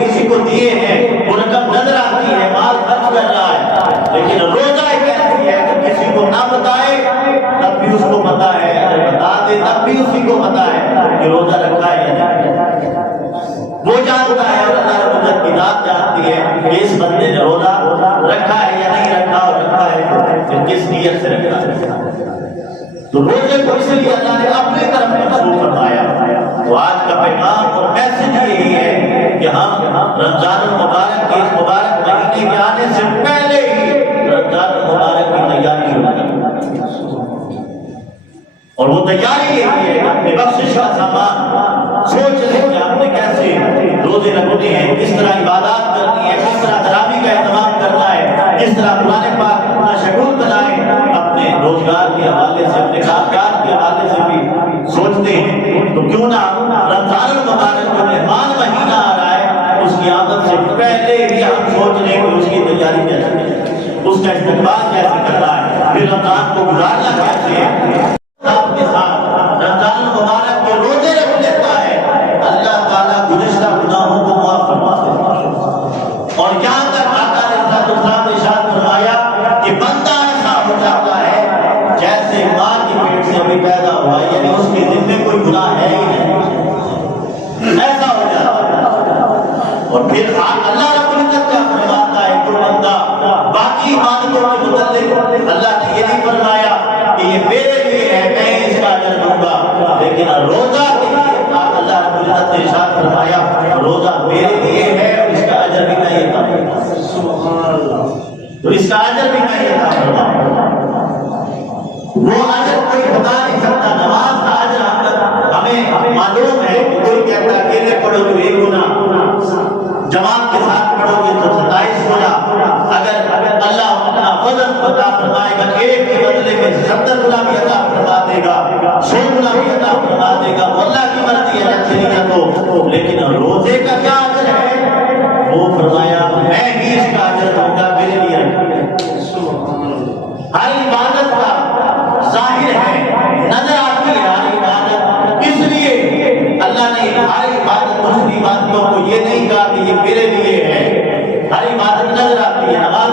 کسی کو دیے ہیں وہ رقم نظر آتی ہے، مال خرچ کر رہا ہے، لیکن روزہ ایک ایسی ہے کہ کسی کو نہ بتائے تب بھی اس کو پتا ہے، اگر بتا دے تب بھی اسی کو پتا ہے کہ روزہ رکھا ہے یا نہیں۔ وہ جانتا ہے اور اللہ رب العزت کی ذات جانتی ہے کہ اس بندے نے روزہ رکھا ہے یا نہیں رکھا، اور رکھا ہے پھر کس نیت سے رکھا ہے۔ تو روزے کو اس لیے اللہ نے اپنی طرف منسوخ فرمایا۔ تو آج کا پیغام اور میسج یہی ہے کہ ہم رمضان المبارک کے اس مبارک مہینے کے آنے سے پہلے ہی رمضان المبارک کی تیاری شروع کریں، اور وہ تیاری یہی ہے کہ اپنی بخشش کا سامان سوچ لیں کہ ہم نے کیسے روزے رکھنے ہیں، کس طرح عبادات کرنی ہے، کس طرح تراویح کا اہتمام کرنا ہے، کس طرح قرآن پاک اپنا شگون بنائیں۔ اپنے روزگار کے حوالے سے، اپنے کاروبار کے حوالے سے بھی سوچتے ہیں، تو کیوں نہ رمضان المبارک جو مہمان مہینہ آ رہا ہے اس کی آمد سے پہلے ہی ہم سوچ لیں کہ اس کی تیاری کیسے ہے، اس کا استقبال کیسے کرنا ہے، پھر رمضان کو گزارنا کیسے ہے۔ کے ساتھ رمضان المبارک کے روزے رکھ لیتا ہے، اللہ تعالیٰ گزشتہ گناہوں کو معاف فرما دیتا ہے۔ اور یہاں تک آقا علیہ السلام نے ارشاد فرمایا کہ بندہ ایسا ہو جاتا ہے جیسے ماں کے پیٹ سے ابھی پیدا ہوا، یعنی اس کے دل میں کوئی گناہ ہے ہی نہیں، ایسا ہو جاتا ہے۔ اور پھر اللہ رب العزت کیا فرماتا ہے، کوئی بندہ باقی عبادتوں کے متعلق اللہ نے یہ نہیں فرمایا کہ یہ میرے لیے ہے میں اس کا اجر دوں گا، لیکن روزہ کے لیے اللہ رب العزت نے ارشاد فرمایا روزہ میرے لیے ہے اور اس کا اجر بھی میں عطا کروں گا، تو اس کا اجر بھی میں عطا کروں گا۔ وہ اجر کوئی بتا نہیں سکتا۔ نماز کا اجر ہمیں معلوم ہے کہ کوئی کہتا ہے اکیلے پڑھو تو 1 گنا، جماعت کے ساتھ پڑھو گے تو 27 گنا، اگر اللہ اپنا فضل عطا فرمائے گا ایک کے بدلے میں 70 گنا بھی عطا فرما دے گا، 100 گنا بھی عطا فرما دے گا، وہ اللہ کی مرضی ہے جیسے نہیں تو۔ لیکن روزے کا کیا اجر ہے، وہ فرمایا میں ہی اس کا اجر دوں گا، میرے لیے رکھا ہے۔ ہر عبادت کا ظاہر ہے، نظر آتی ہے ہر عبادت، اس لیے اللہ نے ہر عبادت دوسری عبادتوں کو یہ نہیں کہا کہ یہ میرے لیے ہے۔ ہر عبادت نظر آتی ہے، نماز